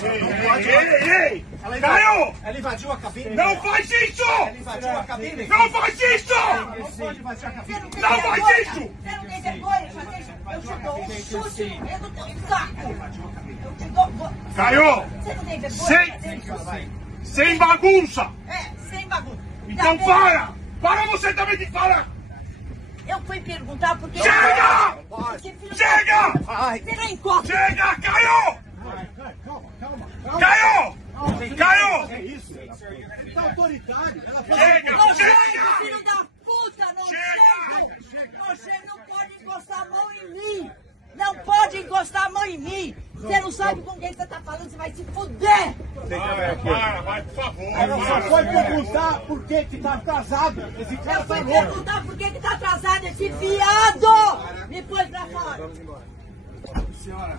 Ei! Caio! Ela invadiu a cabine. Não faz isso! Ela invadiu a cabine. Não faz isso! Não pode invadir a cabine. Não faz isso! Você não tem vergonha de fazer isso? Eu te dou um chute no meio do teu saco. Eu te dou... Caio! Você não tem vergonha de fazer isso? Sem bagunça! Sem bagunça. Então para! Para você também de falar! Eu fui perguntar porque... Chega! Chega! Você não encosta. Chega, Caio! Caio! Caio! É isso. Tá autoritário. Ela Chega! Nojento, filho da puta! Chega! Você não pode encostar a mão em mim! Não pode encostar a mão em mim! Você não sabe com quem você tá falando, você vai se fuder! Para, vai, por favor! Ela só foi perguntar por que tá atrasado. Esse cara Eu tá fui louco. perguntar por que tá atrasado esse viado! Me pôs pra fora! Senhora!